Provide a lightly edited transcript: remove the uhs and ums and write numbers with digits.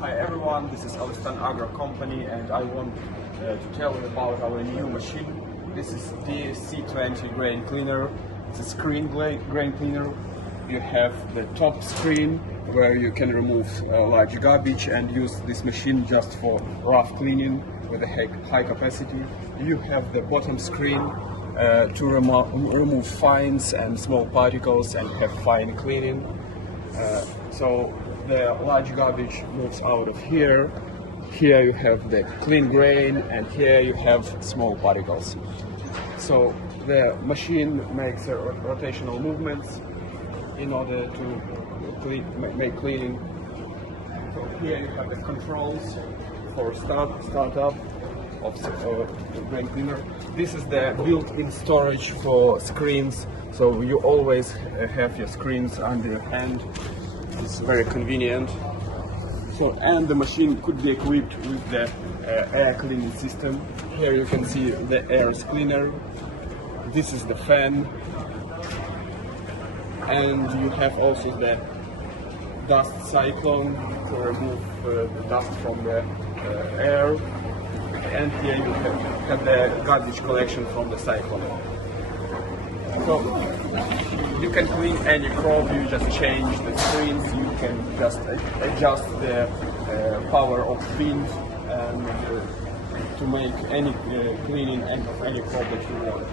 Hi everyone, this is Alistan Agro company and I want to tell you about our new machine. This is DSC-20 grain cleaner. It's a screen grain cleaner. You have the top screen where you can remove large garbage and use this machine just for rough cleaning with a high capacity. You have the bottom screen to remove fines and small particles and have fine cleaning. So the large garbage moves out of here. Here you have the clean grain and here you have small particles. So the machine makes rotational movements in order to make cleaning. So here you have the controls for startup of the grain cleaner. This is the built-in storage for screens, so you always have your screens under your hand. It's very convenient. So, and the machine could be equipped with the air cleaning system. Here you can see the air cleaner. This is the fan, and you have also the dust cyclone to remove the dust from the air. And here you have the garbage collection from the cyclone. So you can clean any crop, you just change the screens, you can just adjust the power of wind and to make any cleaning of any crop that you want.